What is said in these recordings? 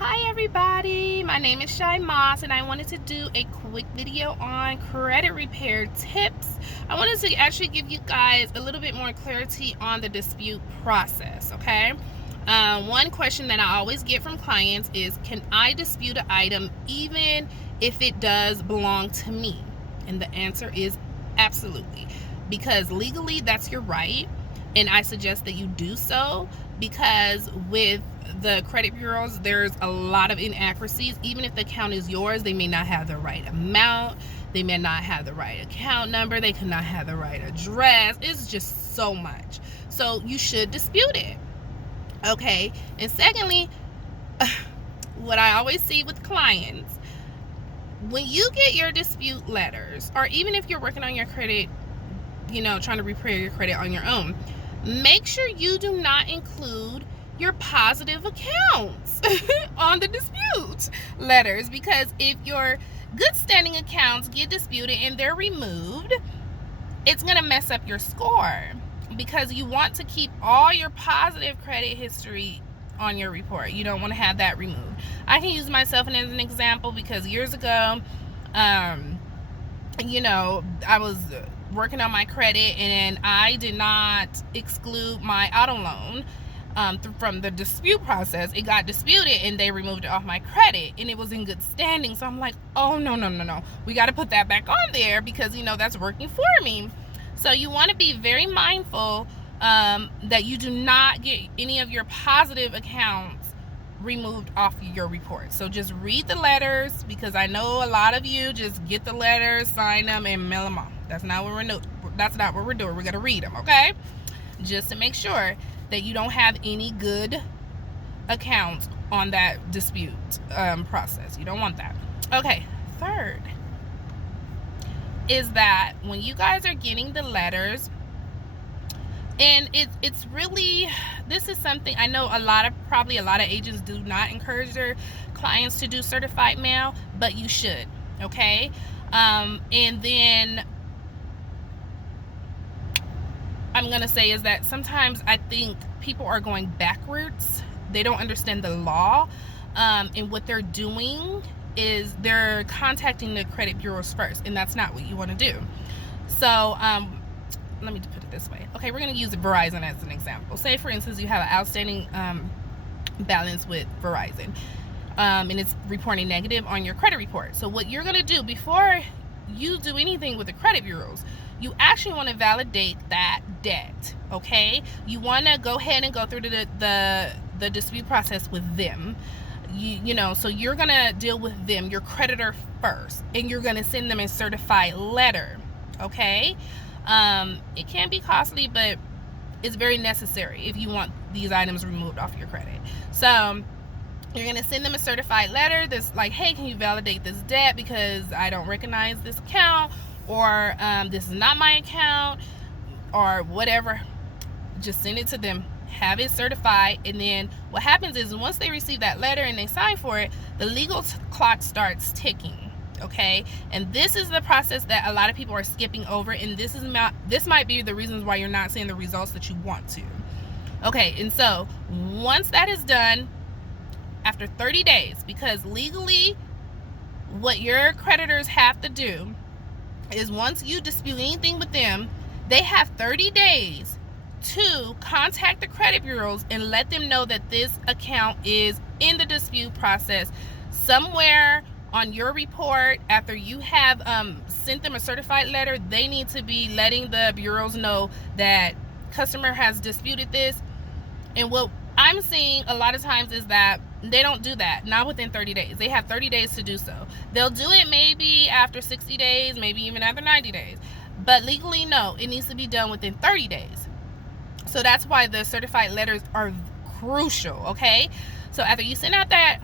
Hi everybody, my name is Shy Moss and I wanted to do a quick video on credit repair tips. I wanted to actually give you guys a little bit more clarity on the dispute process, okay? One question that I always get from clients is, can I dispute an item even if it does belong to me? And the answer is absolutely, because legally that's your right, and I suggest that you do so, because with the credit bureaus, there's a lot of inaccuracies. Even if the account is yours, they may not have the right amount, they may not have the right account number, they could not have the right address. It's just so much. So you should dispute it, okay? And secondly, what I always see with clients, when you get your dispute letters, or even if you're working on your credit, trying to repair your credit on your own, make sure you do not include your positive accounts on the dispute letters, because if your good standing accounts get disputed and they're removed, it's going to mess up your score, because you want to keep all your positive credit history on your report. You don't want to have that removed. I can use myself as an example, because years ago, I was working on my credit and I did not exclude my auto loan from the dispute process. It got disputed and they removed it off my credit, and it was in good standing. So I'm like, oh no, we got to put that back on there, because that's working for me. So you want to be very mindful that you do not get any of your positive accounts removed off your report. So just read the letters, because I know a lot of you just get the letters, sign them, and mail them off. That's not what we're doing. We're gonna read them, okay? Just to make sure that you don't have any good accounts on that dispute process. You don't want that. Okay, third is that when you guys are getting the letters, and it's really, this is something I know probably a lot of agents do not encourage their clients to do certified mail, but you should, okay? And then I'm gonna say is that sometimes I think people are going backwards. They don't understand the law, and what they're doing is they're contacting the credit bureaus first, and that's not what you want to do. So let me put it this way. Okay, we're going to use Verizon as an example. Say, for instance, you have an outstanding balance with Verizon, and it's reporting negative on your credit report. So what you're going to do before you do anything with the credit bureaus, you actually want to validate that debt, okay? You want to go ahead and go through the dispute process with them. So you're going to deal with them, your creditor, first, and you're going to send them a certified letter, okay? It can be costly, but it's very necessary if you want these items removed off your credit. So you're going to send them a certified letter that's like, hey, can you validate this debt, because I don't recognize this account, or this is not my account, or whatever. Just send it to them, have it certified, and then what happens is once they receive that letter and they sign for it, the legal clock starts ticking. Okay, and this is the process that a lot of people are skipping over, and this might be the reasons why you're not seeing the results that you want to. Okay, and so once that is done, after 30 days, because legally what your creditors have to do is, once you dispute anything with them, they have 30 days to contact the credit bureaus and let them know that this account is in the dispute process. Somewhere on your report, after you have sent them a certified letter, they need to be letting the bureaus know that customer has disputed this. And what I'm seeing a lot of times is that they don't do that, not within 30 days. They have 30 days to do so. They'll do it maybe after 60 days, maybe even after 90 days. But legally, no, it needs to be done within 30 days. So that's why the certified letters are crucial, okay? So after you send out that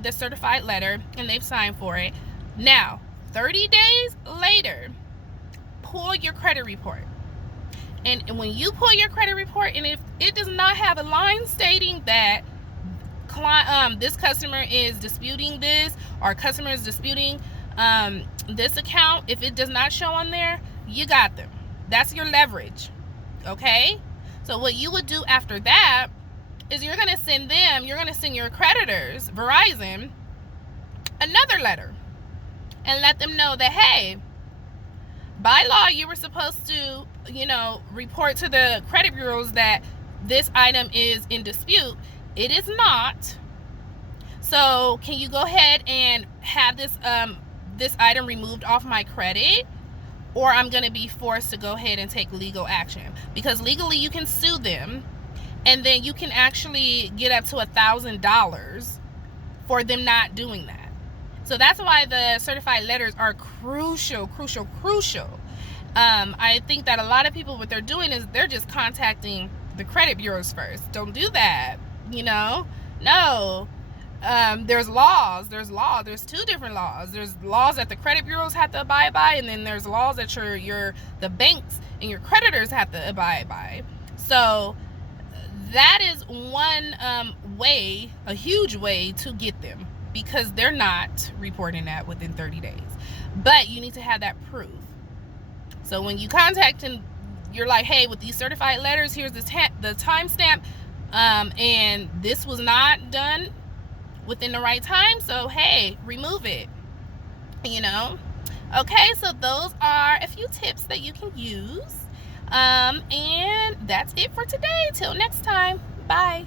the certified letter and they've signed for it, now 30 days later, pull your credit report. And when you pull your credit report, and if it does not have a line stating that this customer is disputing this, or customer is disputing this account, if it does not show on there, you got them. That's your leverage, okay? So what you would do after that is you're going to send your creditors, Verizon, another letter and let them know that, hey, by law, you were supposed to, report to the credit bureaus that this item is in dispute. It is not. So can you go ahead and have this item removed off my credit? Or I'm going to be forced to go ahead and take legal action. Because legally you can sue them, and then you can actually get up to $1,000 for them not doing that. So that's why the certified letters are crucial. I think that a lot of people, what they're doing is they're just contacting the credit bureaus first. Don't do that. No. There's laws. There's two different laws. There's laws that the credit bureaus have to abide by, and then there's laws that the banks and your creditors have to abide by. So that is one way, a huge way to get them, because they're not reporting that within 30 days. But you need to have that proof. So when you contact and you're like, hey, with these certified letters, here's the timestamp, and this was not done within the right time, so hey, remove it. Okay, so those are a few tips that you can use, and that's it for today. Till next time, bye.